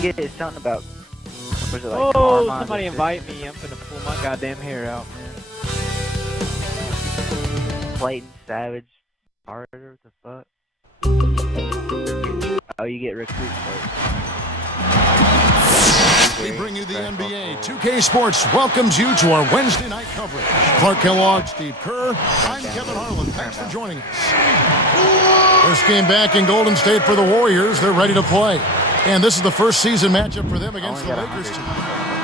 get something about. Was it like Oh, Carmine somebody or invite me. I'm gonna pull my goddamn hair out, man. Clayton Savage, Carter, what the fuck? Oh, you get recruits first. We bring you the NBA. 2K Sports welcomes you to our Wednesday night coverage. Clark Kellogg, Steve Kerr. I'm Kevin Harlan. Thanks for joining us. First game back in Golden State for the Warriors. They're ready to play. And this is the first season matchup for them against the Lakers team.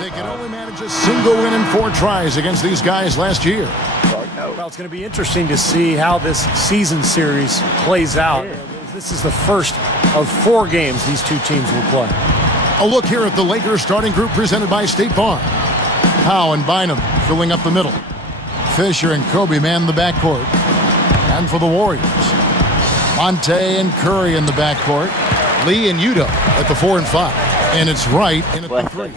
They can only manage a single win in 4 tries against these guys last year. Well, it's going to be interesting to see how this season series plays out. This is the first of 4 games these two teams will play. A look here at the Lakers starting group presented by State Farm. Howe and Bynum filling up the middle. Fisher and Kobe man the backcourt. And for the Warriors, Monte and Curry in the backcourt. Lee and Udoh at the 4 and 5. And it's Wright in at the 3.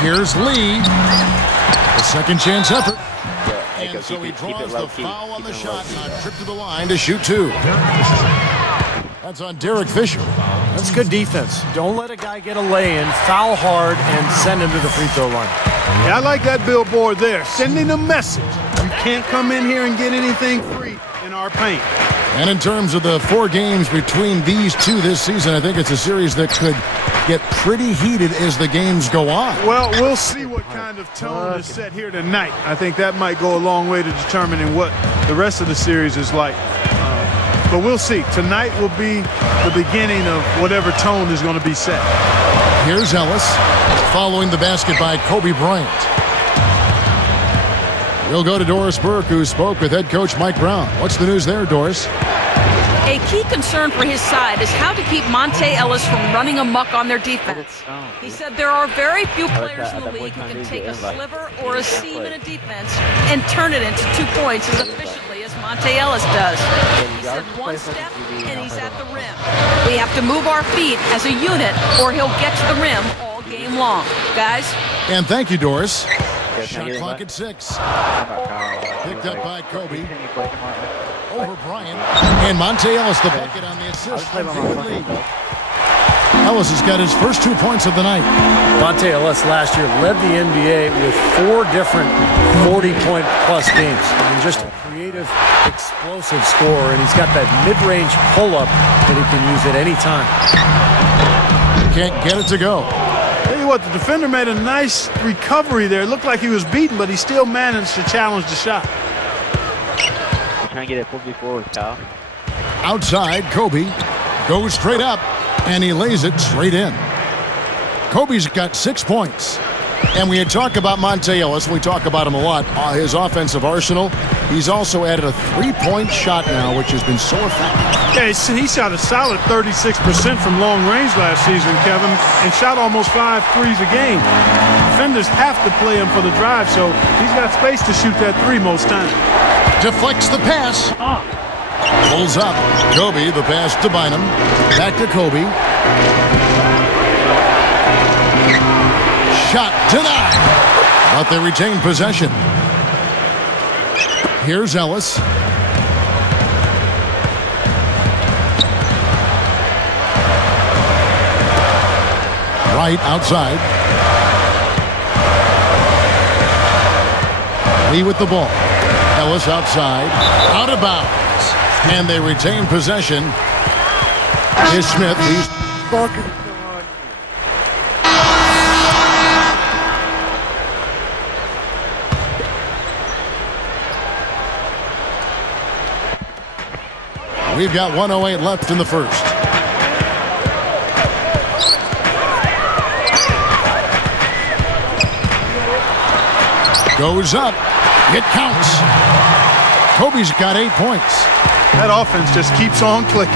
Here's Lee. The second chance effort. And so he draws the foul on the shot and a trip to the line to shoot 2. That's on Derek Fisher. That's good defense. Don't let a guy get a lay-in, foul hard, and send him to the free throw line. Yeah, I like that billboard there, sending a message. You can't come in here and get anything free in our paint. And in terms of the 4 games between these two this season, I think it's a series that could get pretty heated as the games go on. Well, we'll see what kind of tone is set here tonight. I think that might go a long way to determining what the rest of the series is like. But we'll see. Tonight will be the beginning of whatever tone is going to be set. Here's Ellis following the basket by Kobe Bryant. We'll go to Doris Burke, who spoke with head coach Mike Brown. What's the news there, Doris? A key concern for his side is how to keep Monte Ellis from running amok on their defense. He said there are very few players in the league who can take a sliver or a seam in a defense and turn it into 2 points as efficiently as Monte Ellis does. He said 1 step and he's at the rim. We have to move our feet as a unit or he'll get to the rim all game long. Guys? And thank you, Doris. Shot clock at 6. Picked up by Kobe. Over Bryant. And Monte Ellis the bucket on the assist. Ellis has got his first 2 points of the night. Monte Ellis last year led the NBA with 4 different 40-point-plus games. I mean, just a creative, explosive scorer, and he's got that mid-range pull-up that he can use at any time. Can't get it to go. Tell you what, the defender made a nice recovery there. It looked like he was beaten, but he still managed to challenge the shot. Trying to get it 4v4 with Kyle. Outside, Kobe goes straight up, and he lays it straight in. Kobe's got 6 points. And we had talked about Monte Ellis. We talk about him a lot. His offensive arsenal. He's also added a 3-point shot now, which has been so effective. Yeah, he shot a solid 36% from long range last season, Kevin, and shot almost 5 threes a game. Defenders have to play him for the drive, so he's got space to shoot that 3 most times. Deflects the pass. Pulls up. Kobe, the pass to Bynum. Back to Kobe. Shot denied. But they retain possession. Here's Ellis. Right outside. Lee with the ball. Ellis outside. Out of bounds. And they retain possession. Here's Smith. He's fucking. We've got 1:08 left in the first. Goes up. It counts. Kobe's got 8 points. That offense just keeps on clicking.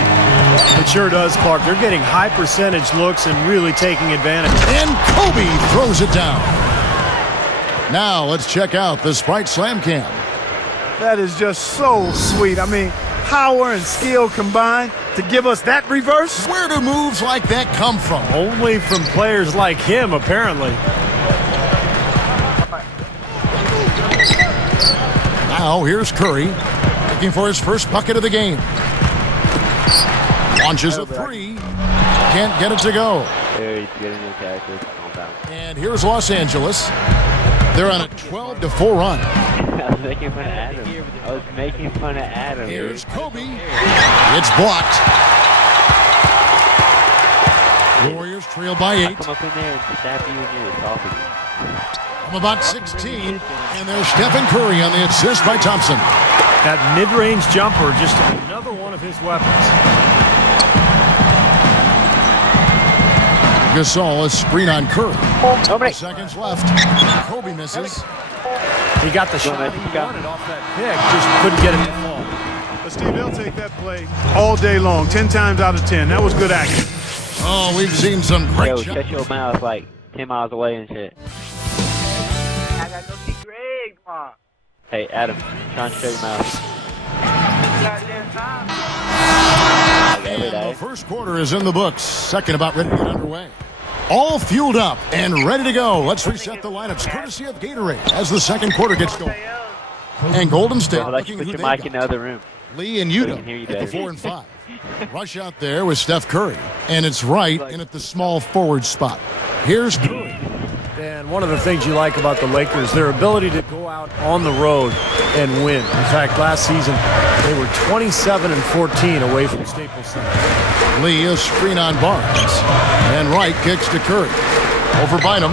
It sure does, Clark. They're getting high percentage looks and really taking advantage. And Kobe throws it down. Now let's check out the Sprite Slam Cam. That is just so sweet. I mean, power and skill combined to give us that reverse. Where do moves like that come from? Only from players like him, apparently. Now here's Curry looking for his first bucket of the game. Launches a three. Can't get it to go. There, he's getting new characters. Calm down. And here's Los Angeles. They're on a 12-4 run. I was making fun of Adam. I was making fun of Adam. Here's Kobe. It's blocked. Warriors trail by 8. Come up in there and stab you in your esophagus. From about 16, and there's Stephen Curry on the assist by Thompson. That mid-range jumper, just another one of his weapons. Gasol, a screen on Curry. Nobody. Seconds left. Kobe misses. He got the shot he wanted off that pick, just couldn't get it to fall. But Steve, they'll take that play all day long, 10 times out of 10. That was good action. Oh, we've seen some great Yo, shots. shut your mouth like 10 miles away and shit. I gotta go see Greg, Mom. Hey, Adam, trying to shut your mouth. Goddamn time. Like every And the day. first quarter is in the books. Second about ready to get underway. All fueled up and ready to go. Let's reset the lineups courtesy of Gatorade as the second quarter gets going. And Golden State I'll let you looking put who your they mic in got. the other room. Lee and So we Yuta can hear you at the better. 4 and 5. Rush out there with Steph Curry. And it's Wright in at the small forward spot. Here's Curry. And one of the things you like about the Lakers, their ability to go out on the road and win. In fact, last season, they were 27-14 away from Staples Center. Lee, a screen on Barnes. And Wright kicks to Curry. Over Bynum.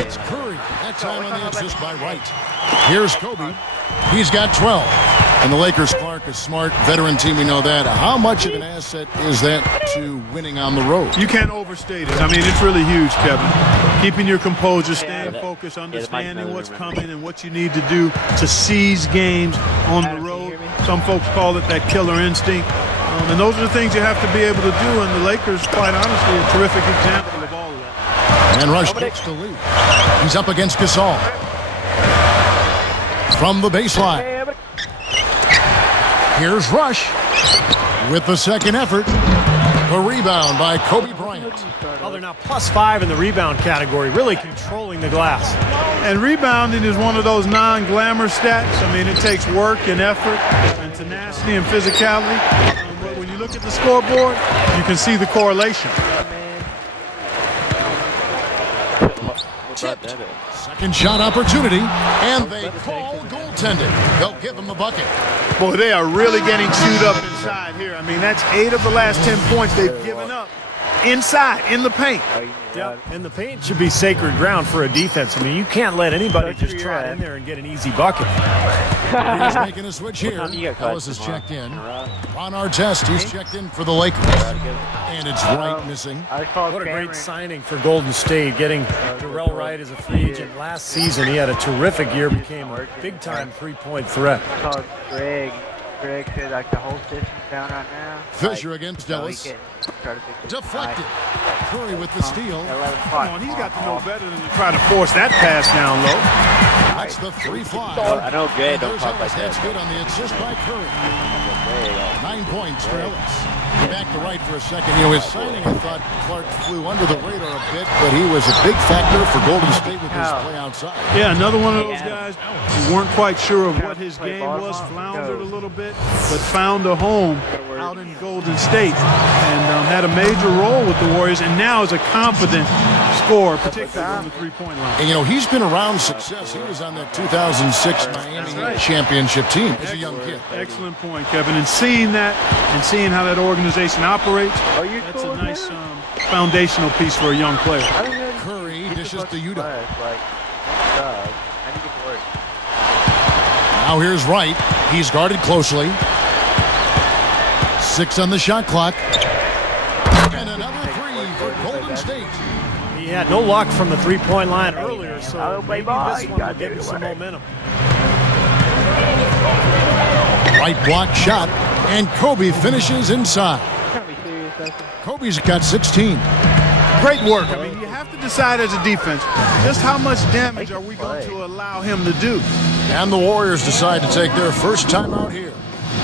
It's Curry. That time on the assist by Wright. Here's Kobe. He's got 12. And the Lakers, Clark, a smart veteran team, we know that. How much of an asset is that to winning on the road? You can't overstate it. I mean, it's really huge, Kevin. Keeping your composure, staying focused, understanding what's coming and what you need to do to seize games on the road. Some folks call it that killer instinct. And those are the things you have to be able to do. And the Lakers, quite honestly, a terrific example of all of that. And Rush kicks the lead. He's up against Gasol. From the baseline. Here's Rush with the second effort. A rebound by Kobe Bryant. Well, they're now +5 in the rebound category, really controlling the glass. And rebounding is one of those non-glamour stats. I mean, it takes work and effort and tenacity and physicality. But when you look at the scoreboard, you can see the correlation. Tipped. Second shot opportunity, and they call goaltending. They'll give him a bucket. Boy, they are really getting chewed up inside here. I mean, that's 8 of the last 10 points they've given up inside, in the paint. Yeah, and the paint should be sacred ground for a defense. I mean, you can't let anybody just trot in there and get an easy bucket. He's making a switch here. Ellis has checked in. Ron Artest, he's checked in for the Lakers. And it's Wright missing. What a great signing for Golden State, getting Darrell Wright as a free agent last season. He had a terrific year, became a big-time three-point threat. Called Greg. Greg said like the whole system's down right now. Fisher against Ellis. Deflected. Curry with the steal. Come on, he's got to know better than to try to force that pass down low. That's the 3-5. I know Greg don't There's talk like Ellis. That's that. good on the assist by Curry. 9 points for Ellis. Back to Wright for a second. You know, his signing, I thought Clark flew under the radar a bit, but he was a big factor for Golden State with his play outside. Yeah, another one of those guys who weren't quite sure of what his game was, floundered a little bit, but found a home out in Golden State and had a major role with the Warriors, and now is a confident scorer, particularly on the three-point line. And, you know, he's been around success. He was on that 2006 Miami Heat championship team as a young kid. Excellent point, Kevin. And seeing that and seeing how that organization operates, that's a nice foundational piece for a young player. Curry dishes to Yuta. I need to get to work. Now here's Wright. He's guarded closely. 6 on the shot clock. And another 3 for Golden State. He had no luck from the three-point line earlier, so I'll play maybe ball. this one will give him some momentum. Wright blocked shot, and Kobe finishes inside. Kobe's got 16. Great work. I mean, you have to decide as a defense just how much damage are we going to allow him to do. And the Warriors decide to take their first time out here.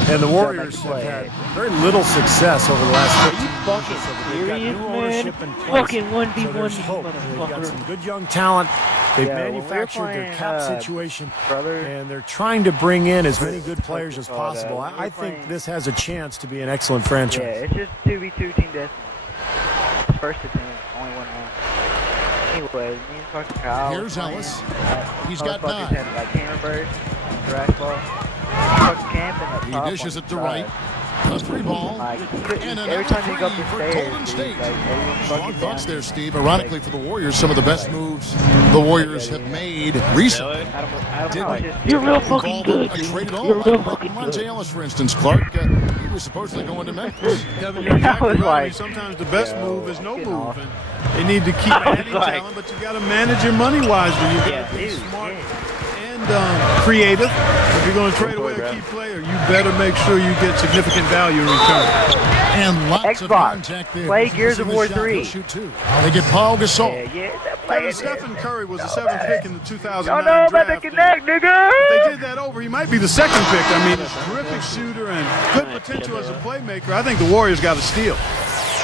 And the Warriors have had very little success over the last 15 months. They've got new ownership in place. Fucking So there's 1v1, hope. They've got motherfucker. some good young talent. They've Yeah, manufactured when we were their cap playing, situation, brother. and they're trying to bring in as many good players as What's it called, possible. when we I were think playing- this has a chance to be an excellent Yeah, franchise. it's just 2v2 team deathmatch. It's first to 10, only one round. Anyway, me and fucking Kyle. Here's was playing, Ellis. He's motherfuckers got 9. had like hammer burst, drag ball. Fucking camping up He top dishes on it the to right. side. A 3 ball. Like, And every another time you go up 3 the for stairs, Golden dude, State. like, everyone's Strong fucking thoughts down. there, Steve. Ironically, for the Warriors, some of the best moves the Warriors have made recently. I don't know, it's just- You're real fucking Involved good, a dude. trade at all. You're real Like fucking Monte good. Ellis, for instance, Clark. He was supposedly going to Memphis. Kevin, you're exactly was right. I mean, like, sometimes the best move is no getting move. off. And they need to keep adding like- talent, but you got to manage your money wisely. You got Yeah, to be dude, smart yeah. and creative. If you're going to trade away a key player, you better make sure you get significant value in return. And lots of Xbox. contact there. Play He's Gears of missing War the shot. 3. He'll shoot 2. They get Paul Gasol. Yeah, that Kevin, player. Stephen Curry was the 7th pick in the 2009 Y'all know about the draft. connect, nigga. If they did that over, he might be the 2nd pick. I mean, he's a terrific shooter and good potential as a playmaker. I think the Warriors got a steal.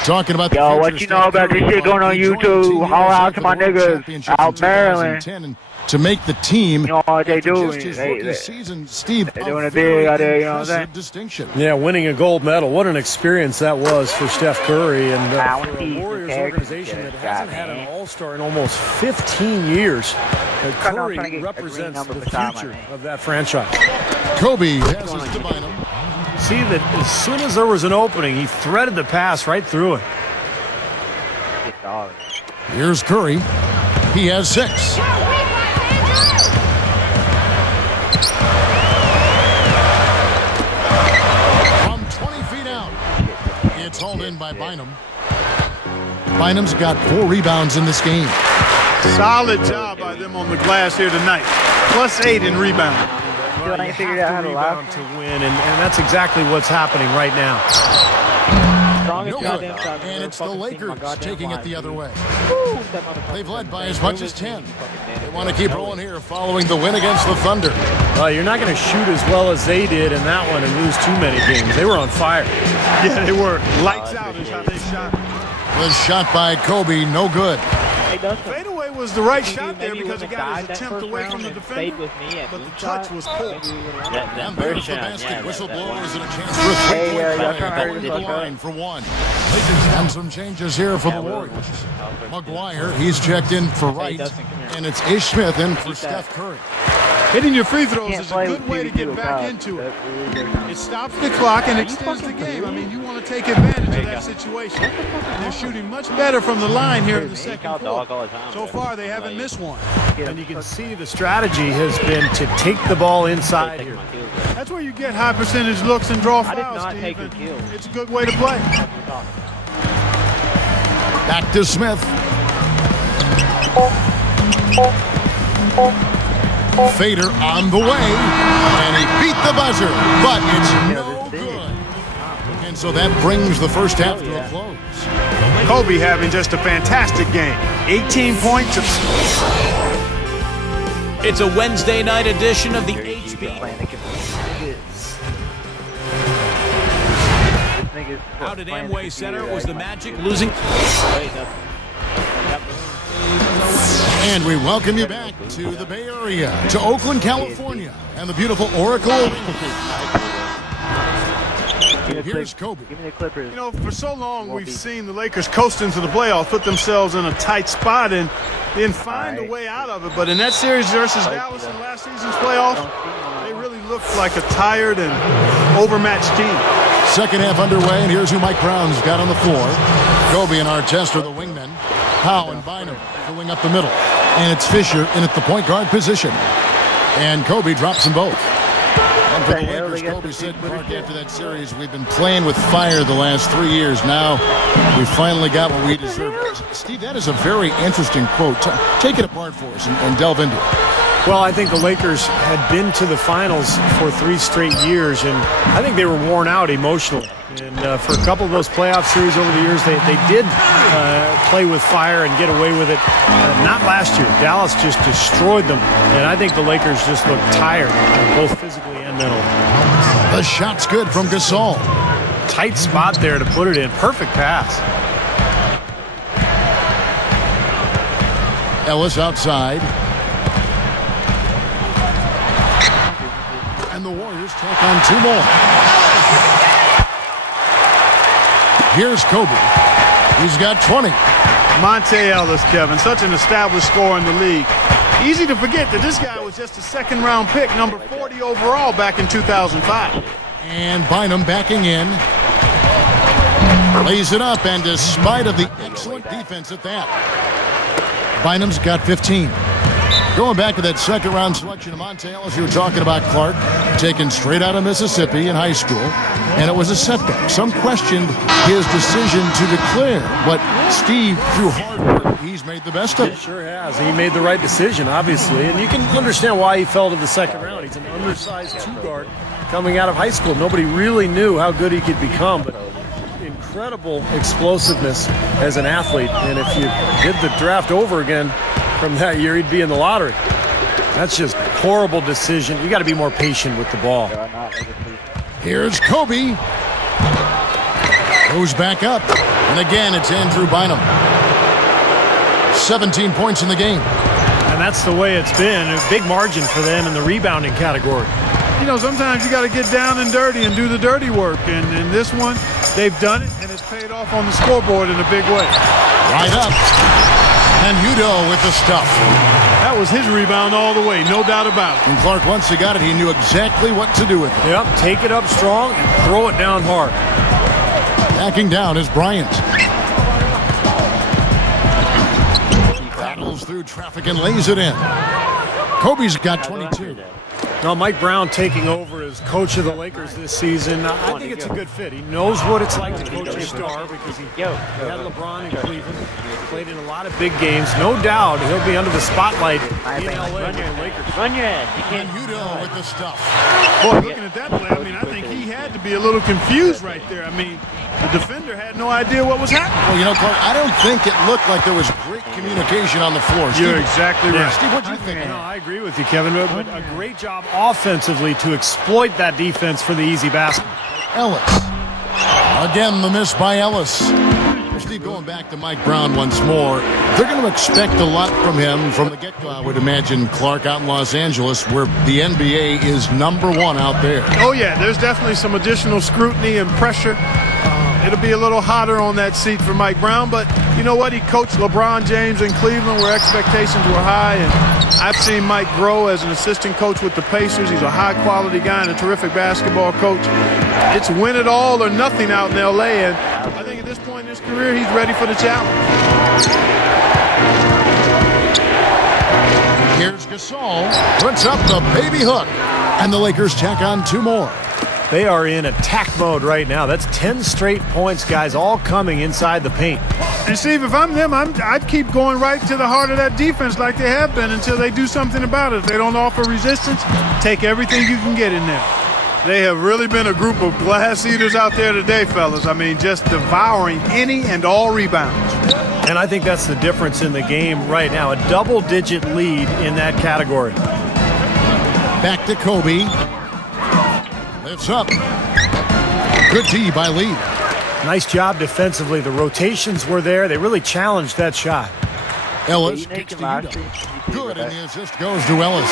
Talking about the Yo, future, what you Steph know about Curry, this shit going on he joined YouTube? Team Holla USA out to for my the World niggas Championships out in Maryland. 2010, and to make the team, You know what they after do? just his They- rookie they- season, Steve, they're a doing it very big out there, you know what I'm impressive saying? distinction. Yeah, winning a gold medal. What an experience that was for Steph Curry and I wanna for see a some Warriors characters organization get that it, hasn't God, had an man. all-star in almost 15 years. I'm trying Curry to get a green represents number the beside my future name. of that franchise. Kobe passes to Bynum. See that as soon as there was an opening, he threaded the pass right through it. Good dog. Here's Curry. He has 6. From 20 feet out, it's hauled in by Bynum. Bynum's got 4 rebounds in this game. Solid job by them on the glass here tonight. +8 in rebounding. Still You ain't figured have out how to to rebound live. to win, and that's exactly what's happening right now. No good. And it's the Lakers taking it the other way. They've led by as much as 10. They want to keep rolling here following the win against the Thunder. Well, you're not going to shoot as well as they did in that one and lose too many games. They were on fire. Yeah, they were. Lights out is how they shot. The shot by Kobe, no good. Fadeaway was the right shot there because it got his attempt away from the defender, but the touch was poor. And there's the basket. Whistle blows and a chance for a Hey, three-point y'all play. trying to hurry Going to this the up, line for 1. And some changes here for the Warriors. McGuire, he's checked in for Wright. And it's Ish Smith in for Steph Curry. Hitting your free throws Can't is a play good with way to get 2v2 back Kyle. into it. That's really good. It stops the clock and extends the game. I mean, you want to take advantage of that situation. And they're shooting much better from the line here in the second quarter. So far, they haven't missed one. And you can see the strategy has been to take the ball inside here. That's where you get high percentage looks and draw fouls, Steve. And it's a good way to play. Back to Smith. Fader on the way, and he beat the buzzer, but it's no good. And so that brings the first half to a close. Kobe having just a fantastic game. 18 points. It's a Wednesday night edition of the HB. Out at Amway Center was the Magic losing. And we welcome you back to the Bay Area, to Oakland, California, and the beautiful Oracle Arena. Here's Kobe. Give me the Clippers. You know, for so long we've seen the Lakers coast into the playoffs, put themselves in a tight spot, and then find a way out of it. But in that series versus Dallas in last season's playoffs, they really looked like a tired and overmatched team. Second half underway, and here's who Mike Brown's got on the floor. Kobe and Artest, the wingmen. Howe and Bynum filling up the middle. And it's Fisher in at the point guard position. And Kobe drops them both. And for the Lakers, Kobe said, Clark, after that series, we've been playing with fire the last 3 years. Now we finally got what we deserve. Steve, that is a very interesting quote. Take it apart for us and delve into it. Well, I think the Lakers had been to the finals for 3 straight years, and I think they were worn out emotionally. And for a couple of those playoff series over the years, they did play with fire and get away with it. Not last year. Dallas just destroyed them, and I think the Lakers just looked tired, both physically and mentally. The shot's good from Gasol. Tight spot there to put it in. Perfect pass. Ellis outside. Lakers take on 2 more. Here's Kobe. He's got 20. Monte Ellis, Kevin, such an established scorer in the league. Easy to forget that this guy was just a second-round pick, number 40 overall back in 2005. And Bynum backing in. Lays it up, and despite of the excellent defense at that, Bynum's got 15. Going back to that second-round selection of Monte Ellis, you were talking about, Clark, taken straight out of Mississippi in high school, and it was a setback. Some questioned his decision to declare, but Steve, through hard work, he's made the best of it. He sure has. He made the right decision, obviously, and you can understand why he fell to the second round. He's an undersized 2-guard coming out of high school. Nobody really knew how good he could become, but incredible explosiveness as an athlete, and if you did the draft over again from that year, he'd be in the lottery. That's just a horrible decision. You got to be more patient with the ball. Here's Kobe. Goes back up. And again, it's Andrew Bynum. 17 points in the game. And that's the way it's been. A big margin for them in the rebounding category. You know, sometimes you got to get down and dirty and do the dirty work. And in this one, they've done it, and it's paid off on the scoreboard in a big way. Right up. And Udoh with the stuff. That was his rebound all the way, no doubt about it. And Clark, once he got it, he knew exactly what to do with it. Yep, take it up strong and throw it down hard. Backing down is Bryant. Battles through traffic and lays it in. Kobe's got 22. Now, Mike Brown taking over as coach of the Lakers this season, I think it's a good fit. He knows what it's like to coach a star because he had LeBron in Cleveland. He played in a lot of big games. No doubt he'll be under the spotlight in LA with the Lakers. Run your head. You can't. Udoh with the stuff. Boy, looking at that play, I mean, I think he had to be a little confused right there. I mean, the defender had no idea what was happening. Well, you know, Clark, I don't think it looked like there was great communication on the floor. You're exactly right. Steve, what do you think? No, I agree with you, Kevin. But a great job offensively to exploit that defense for the easy basket. Ellis. Again, the miss by Ellis. Steve, going back to Mike Brown once more, they're going to expect a lot from him from the get-go, I would imagine, Clark, out in Los Angeles, where the NBA is #1 out there. Oh, yeah, there's definitely some additional scrutiny and pressure. It'll be a little hotter on that seat for Mike Brown, but you know what? He coached LeBron James in Cleveland where expectations were high, and I've seen Mike grow as an assistant coach with the Pacers. He's a high-quality guy and a terrific basketball coach. It's win it all or nothing out in L.A., and I think at this point in his career, he's ready for the challenge. Here's Gasol. Puts up the baby hook, and the Lakers tack on 2 more. They are in attack mode right now. That's 10 straight points, guys, all coming inside the paint. And Steve, if I'm them, I'd keep going right to the heart of that defense like they have been until they do something about it. If they don't offer resistance, take everything you can get in there. They have really been a group of glass eaters out there today, fellas. I mean, just devouring any and all rebounds. And I think that's the difference in the game right now. A double-digit lead in that category. Back to Kobe. Lifts up. Good D by Lee. Nice job defensively. The rotations were there. They really challenged that shot. Ellis kicks to Udoh. Good, and the assist goes to Ellis.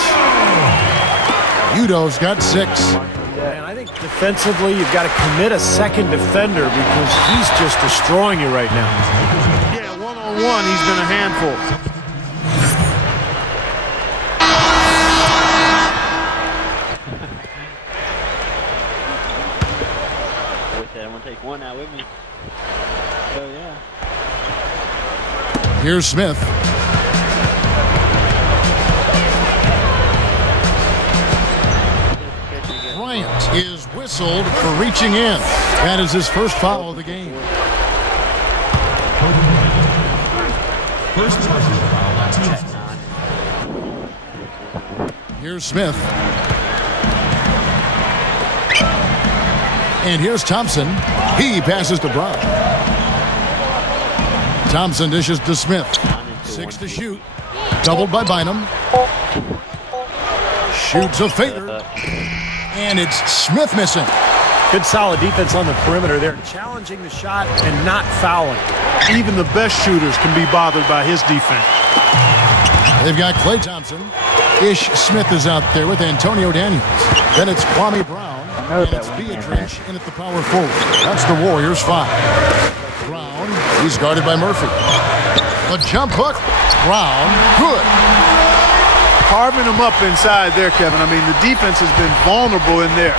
Udoh's got 6. And I think defensively, you've got to commit a second defender because he's just destroying you right now. Yeah, one-on-one, he's been a handful. I'm gonna take one out with me. Oh yeah. Here's Smith. Bryant is whistled for reaching in. That is his first foul of the game. First personal foul, that's Here's Smith. And here's Thompson. He passes to Brown. Thompson dishes to Smith. 6 to shoot. Doubled by Bynum. Shoots a fader. And it's Smith missing. Good solid defense on the perimeter there. Challenging the shot and not fouling. Even the best shooters can be bothered by his defense. They've got Klay Thompson. Ish Smith is out there with Antonio Daniels. Then it's Kwame Brown. know And that it's one. Beatrice in at the power forward. That's the Warriors 5. Brown, he's guarded by Murphy. The jump hook, Brown, good. Carving them up inside there, Kevin. I mean, the defense has been vulnerable in there.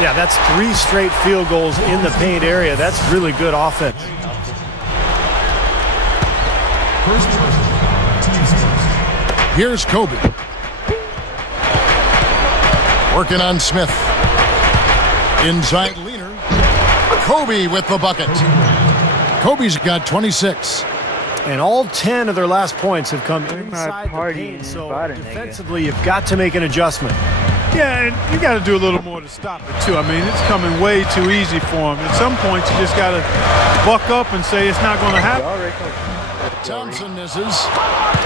Yeah, that's 3 straight field goals in the paint area. That's really good offense. Here's Kobe. Working on Smith. Inside Leaner. Kobe with the bucket. Kobe's got 26. And all 10 of their last points have come not inside the partying paint. and So fighting, defensively, you've got to make an adjustment. Yeah, and you got to do a little more to stop it, too. I mean, it's coming way too easy for him. At some points, you just got to buck up and say it's not going to happen. Thompson misses.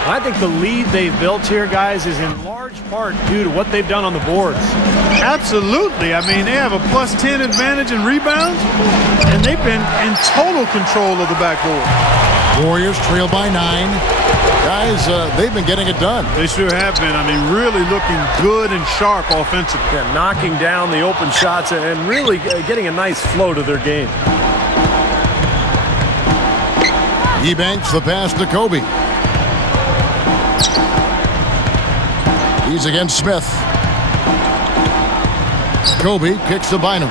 I think the lead they've built here, guys, is in large part due to what they've done on the boards. Absolutely. I mean, they have a plus 10 advantage in rebounds, and they've been in total control of the backboard. Warriors trail by 9. Guys, they've been getting it done. They sure have been. I mean, really looking good and sharp offensively. Yeah, knocking down the open shots and really getting a nice flow to their game. He banks the pass to Kobe. He's against Smith. Kobe kicks to Bynum.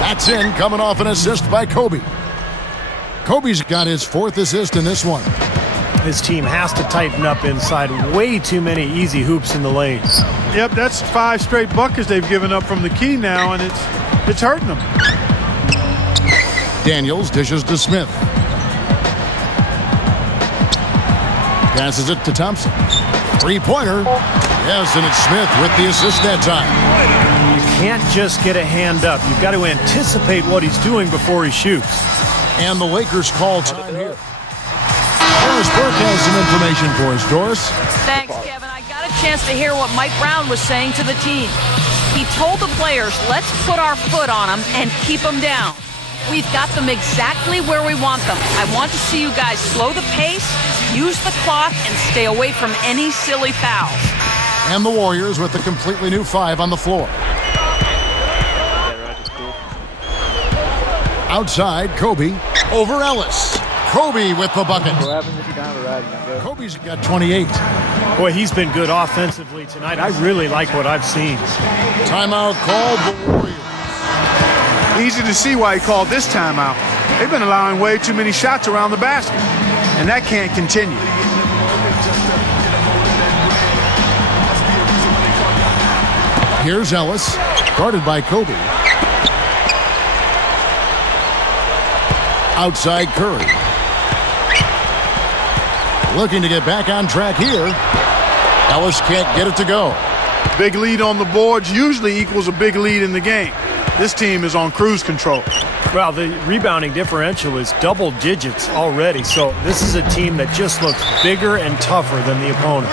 That's in, coming off an assist by Kobe. Kobe's got his 4th assist in this one. His team has to tighten up inside. Way too many easy hoops in the lane. Yep, that's 5 straight buckets they've given up from the key now, and it's hurting them. Daniels dishes to Smith. Passes it to Thompson. 3-pointer. Yes, and it's Smith with the assist that time. You can't just get a hand up. You've got to anticipate what he's doing before he shoots. And the Lakers call time here. Doris Burke has some information for us. Doris? Thanks, Kevin. I got a chance to hear what Mike Brown was saying to the team. He told the players, let's put our foot on them and keep them down. We've got them exactly where we want them. I want to see you guys slow the pace, use the clock, and stay away from any silly fouls. And the Warriors with a completely new 5 on the floor. Outside, Kobe over Ellis. Kobe with the bucket. What happens if you don't have a ride? You don't go. Kobe's got 28. Boy, he's been good offensively tonight. I really like what I've seen. Timeout called the Warriors. Easy to see why he called this timeout. They've been allowing way too many shots around the basket, and that can't continue. Here's Ellis, guarded by Kobe. Outside Curry. Looking to get back on track here. Ellis can't get it to go. Big lead on the boards usually equals a big lead in the game. This team is on cruise control. Well, the rebounding differential is double digits already, so this is a team that just looks bigger and tougher than the opponent.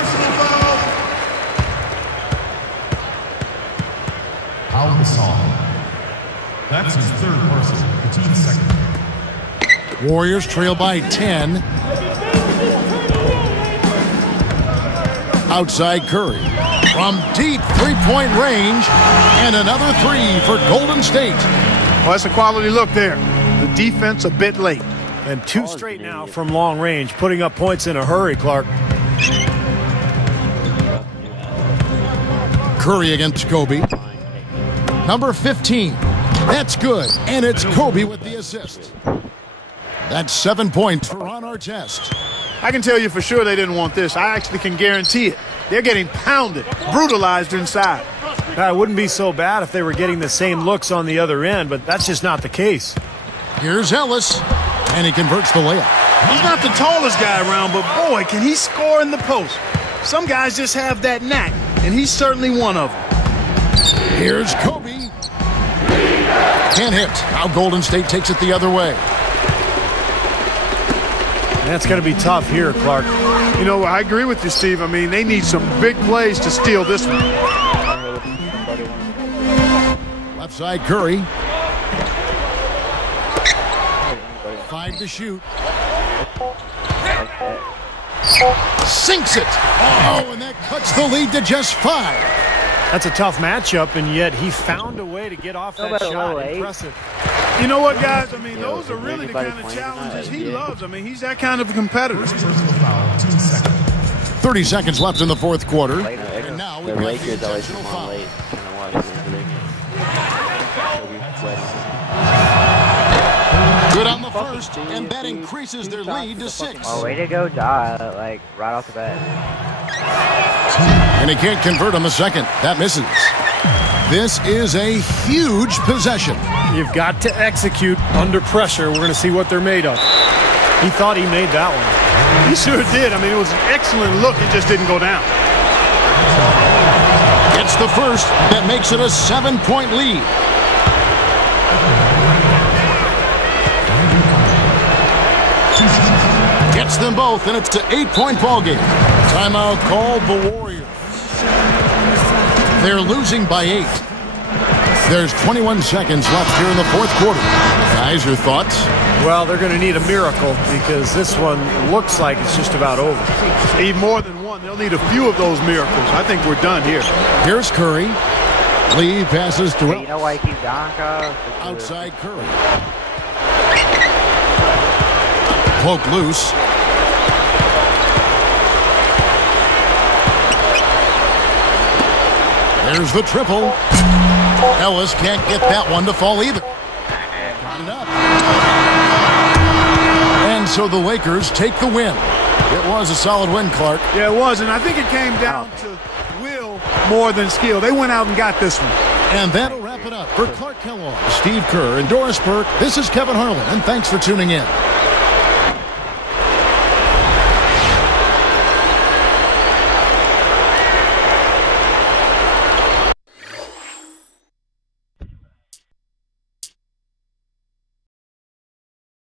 Al Gasol. That's his 3rd personal, the team's 2nd. Warriors trail by 10. Outside Curry. From deep 3-point range. And another 3 for Golden State. Well, that's a quality look there. The defense a bit late. And 2 straight now from long range, putting up points in a hurry, Clark. Curry against Kobe. Number 15. That's good. And it's Kobe with the assist. That's 7 points for Ron Artest. I can tell you for sure they didn't want this. I actually can guarantee it. They're getting pounded, brutalized inside. It wouldn't be so bad if they were getting the same looks on the other end, but that's just not the case. Here's Ellis, and he converts the layup. He's not the tallest guy around, but boy, can he score in the post. Some guys just have that knack, and he's certainly one of them. Here's Kobe. Can't hit. Now Golden State takes it the other way. That's going to be tough here, Clark. You know, I agree with you, Steve. I mean, they need some big plays to steal this one. Left side, Curry. 5 to shoot. Sinks it. Oh, and that cuts the lead to just 5. That's a tough matchup, and yet he found a way to get off that shot. Impressive. You know what, guys? I mean, those are really the kind of challenges he loves. I mean, he's that kind of competitor. 30 seconds left in the fourth quarter. And now the Lakers always come on late. Kind of watch good on the first, and that increases their lead to 6. Oh, way to go, Ja, like, right off the bat. And he can't convert on the second. That misses. This is a huge possession. You've got to execute under pressure. We're going to see what they're made of. He thought he made that one. He sure did. I mean, it was an excellent look. It just didn't go down. It's the first that makes it a 7-point lead. Gets them both, and it's an 8-point ball game. Timeout called the Warriors. They're losing by 8. There's 21 seconds left here in the fourth quarter. Guys, your thoughts? Well, they're going to need a miracle because this one looks like it's just about over. Need more than one. They'll need a few of those miracles. I think we're done here. Here's Curry. Lee passes to You know why he keeps down, Kyle? outside Curry. Poke loose. There's the triple. Ellis can't get that one to fall either. And so the Lakers take the win. It was a solid win, Clark. Yeah, it was, and I think it came down to will more than skill. They went out and got this one. And that'll wrap it up for Clark Kellogg, Steve Kerr, and Doris Burke. This is Kevin Harlan, and thanks for tuning in.